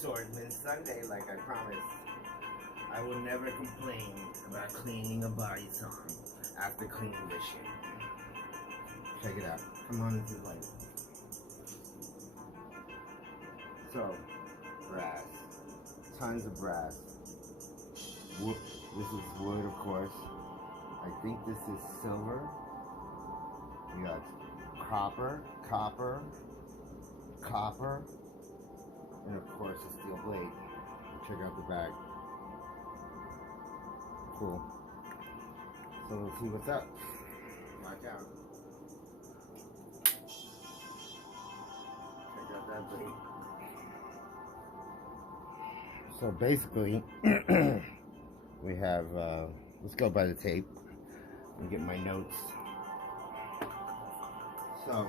Swordsman Sunday, like I promised. I will never complain about cleaning a Balisong after cleaning this shit. Check it out. Come on into the light. So, brass. Tons of brass. Wood. This is wood, of course. I think this is silver. We got copper, and of course a steel blade. Check out the bag. Cool. So let's see what's up. Mark out. Check out that blade. So basically, we have, let's go by the tape and get my notes. So,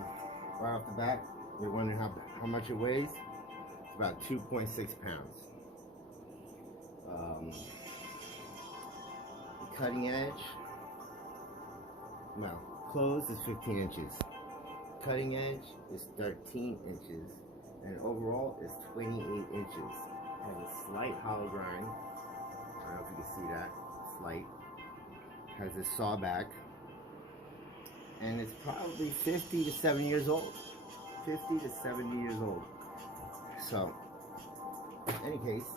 right off the bat, you're wondering how much it weighs? It's about 2.6 pounds. The cutting edge, well, closed is 15 inches. Cutting edge is 13 inches, and overall is 28 inches. It has a slight hollow grind. I don't know if you can see that. Slight. Has a saw back. And it's probably 50 to 70 years old. 50 to 70 years old. So, in any case,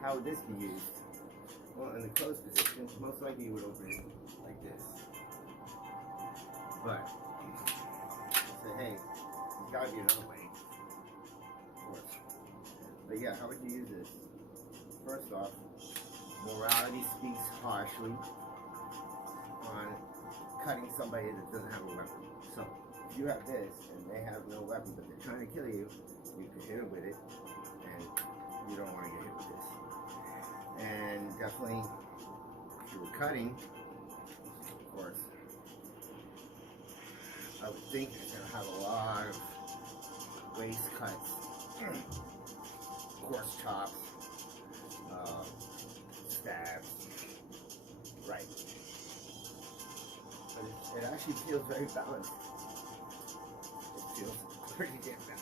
how would this be used? Well, in the closed position, most likely you would open it like this. But, say, hey, there's gotta be another way. Of course. But yeah, how would you use this? First off, morality speaks harshly on cutting somebody that doesn't have a weapon. So, if you have this and they have no weapon but they're trying to kill you, you can hit them with it, and you don't want to get hit with this. And definitely, if you were cutting, of course, I would think it's going to have a lot of waste cuts, coarse chops, stabs, right. But it actually feels very balanced. It feels pretty damn balanced.